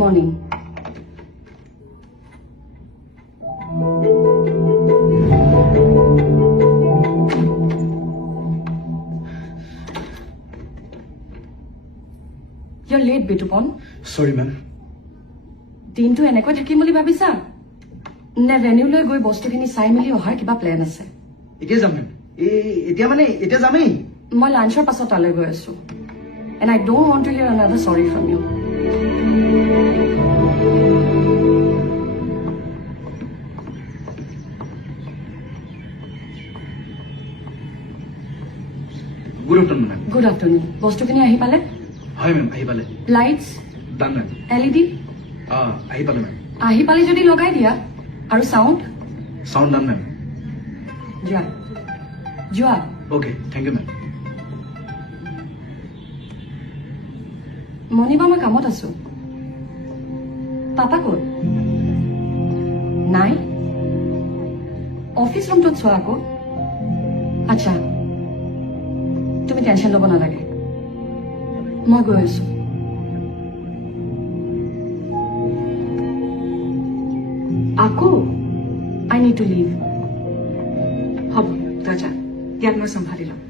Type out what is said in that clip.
Morning. You're late, Bitupon. Sorry, ma'am. দিনটো এনেকৈ থাকিম বুলি ভাবিছা নে ভেনিউলৈ গৈ বস্তুখিনি চাই মেলি অহাৰ কিবা প্লেন আছে? এতিয়া যাম মেম। এতিয়া যামেই। মই লাঞ্চৰ পাছত তালৈ গৈ আছো and I don't want to hear another sorry from you. Good afternoon, ma'am. Good afternoon. বস্তুখিনি আহি পালে? হয় মেম, আহি পালে। লাইটছ ডান মেম। LED আহি পালে মেম। আহি পালে যদি লগাই দিয়া আৰু চাউণ্ড চাউণ্ড ডান মেম। যোৱা যোৱা। Okay, thank you ma'am. মণিবা মই কামত আছো। পাপা ক'ত? নাই। অফিচ ৰুমটোত চোৱা আকৌ। আচ্ছা, তুমি টেনশ্যন ল'ব নালাগে, মই গৈ আছো। আকৌ আই নিড টু লিভ। হ'ব তই যা, ইয়াক মই চম্ভালি ল'ম।